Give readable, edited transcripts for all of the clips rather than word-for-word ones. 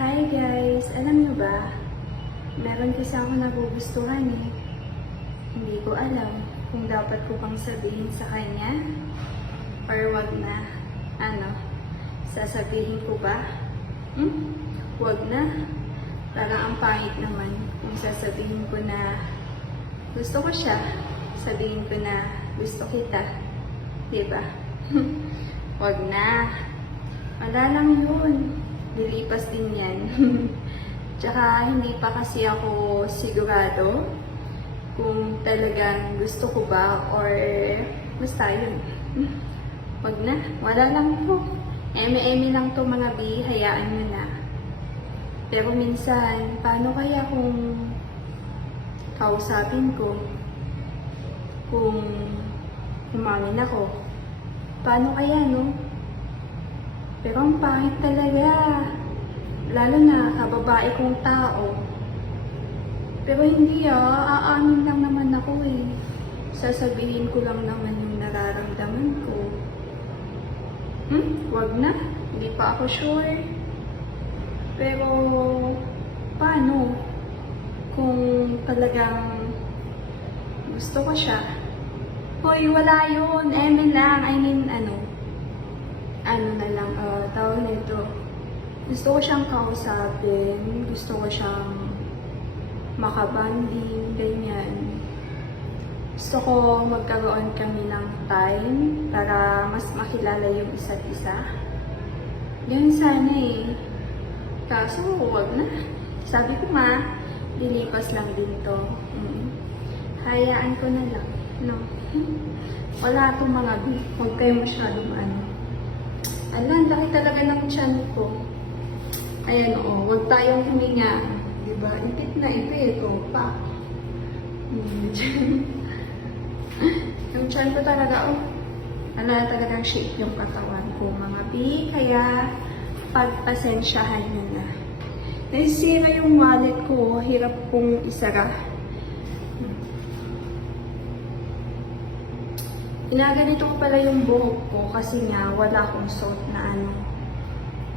Hi guys! Alam nyo ba, meron kasi ako nagugustuhan eh. Hindi ko alam kung dapat ko pang sabihin sa kanya or wag na. Sasabihin ko ba? Wag na. Parang ang pangit naman kung sasabihin ko na gusto ko siya. Sabihin ko na gusto kita. Diba? Wag na. Wala lang yun. Lilipas din yan. Tsaka hindi pa kasi ako sigurado kung talagang gusto ko ba or basta yun. Wag na. Wala lang po. Eme-eme lang to mga bi. Hayaan nyo na. Pero minsan, paano kaya kung kausapin ko? Kung umamin ako? Paano kaya, no? Pero ang pangit talaga. Lalo na kababae kong tao. Pero hindi aamin lang naman ako eh. Sasabihin ko lang naman yung nararamdaman ko. Wag na. Hindi pa ako sure. Pero, paano? Kung talagang gusto ko siya. Hoy, wala yun. Eme lang. I mean, tawag nito. Gusto ko siyang kausapin. Gusto ko siyang makabanding, ganyan. Gusto ko magkaroon kami ng time para mas makilala yung isa't isa. Yan sana eh. Kaso, huwag na. Sabi ko nga, lilipas lang din to. Hayaan ko na lang. No? Wala itong mga huwag kayo masyadong Alam, laki talaga ng tiyan ko. Ayan o, huwag tayong huminga. Diba? Ipit na ipit. O, pa. Yung tiyan ko talaga, wala talagang shape yung katawan ko, mga bi. Kaya, pagpasensyahan nyo na. Nasisira yung wallet ko. Hirap kong isara. Inaganito ko pala yung buhok ko kasi nga wala akong suot na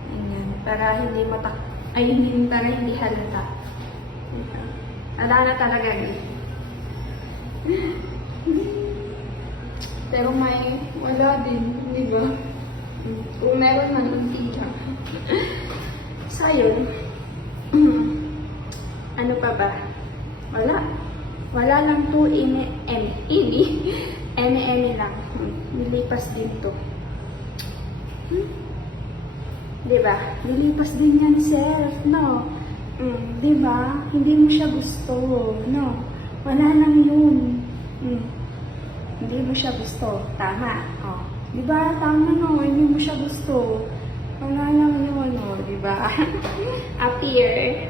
Ayan. Para hindi para hindi halata. Wala na talaga eh. Pero wala din, di ba? Kung meron man, hindi ka. So, yun. Ano pa ba? Wala. Wala lang to eme lang. Nilipas din to. Diba? Nilipas din yan, self. No? Diba? Hindi mo siya gusto. No? Wala lang yun. Hindi mo siya gusto. Tama. Oh. Diba? Tama no. Hindi mo siya gusto. Wala lang yun. No? Diba? Appear.